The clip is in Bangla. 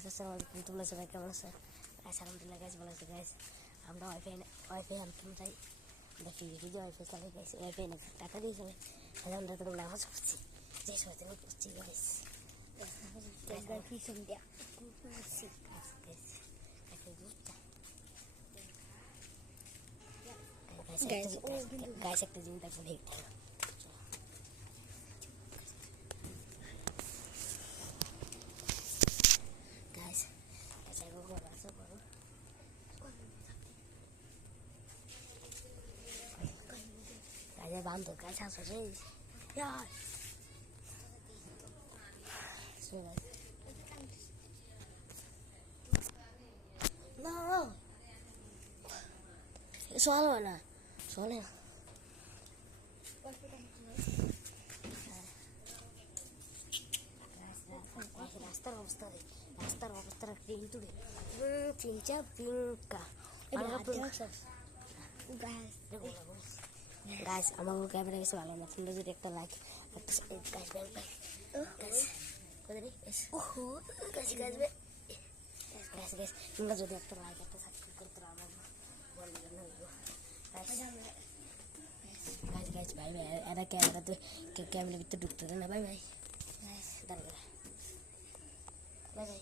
গাইস আসসালামু আলাইকুম, তোমরা সবাই কেমন আছো? গাইস আলহামদুলিল্লাহ গাইস ভালো আছি গাইস। আমরা ওয়াইফাই আনতে যাই, দেখি যে ওয়াইফাই চালে গাইস, ওয়াইফাই না টাকা দিয়ে চলে। আমরা তো নামাজ পড়ছি, যে সময় আমি পড়ছি গাইস। গাইস কি শুনতে পড়ছি গাইস একটা দুটা গাইস একটা জিনিস দেখো দেখতে guys saya mau masuk baru saya bantu guys langsung sih ya sudah no soal mana soalnya রাস্তার অবস্থাটা কিন্তু তিনটা পিঙ্কা গাইস আমার ক্যামেরা বেশি ভালো না, তোমরা যদি একটা লাইক একটা গাইস গাইস তোমরা যদি একটা লাইক একটা সাবস্ক্রাইব করতে আমার গাইস ভাই ভাই এরা ক্যামেরা ভিতরে ঢুকতে না ভাই ভাই দাঁড়া বাই বাই।